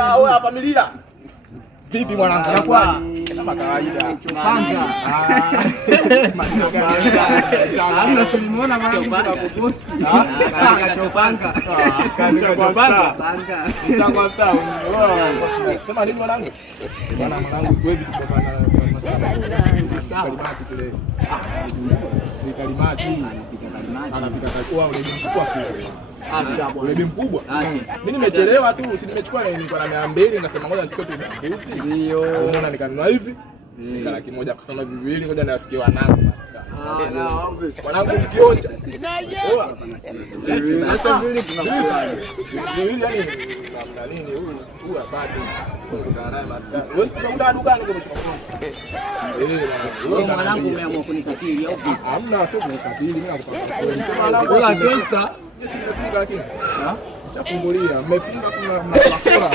Oya familia. Vipi mwanangu nakuaje? Kama kawaida. Panga. Hamna tulimuona mwanangu kupost. Chopanga. Chopanga. Mchango wa sawa. Sema nini mwanangu? Bwana mwanangu wewe vipi kwa kalimati kule. Kalimati. Anapika kwa ule mkubwa kule. Acha bwana. Ule mkubwa. Mimi nimechelewa tu, si nimechukua nilikuwa na 200 nikasema ngoja nichukue tu 200. Ndio. Unaona nikanunua hivi. Nika laki moja kasema viwili ngoja niwafikie wanangu. Na wangu. Wanangu mkionja. Poa. Sasa vile tunakuwa. Viwili yani namna nini huyu bado. Kuna naye maskani. Wewe unakuta dukani kwa wewe mwanangu umeamua kunikatili au vipi? Hamna sio kunikatili, mimi nakupa. Wewe testa. Chafungulia, mmefunga kuna mnakula.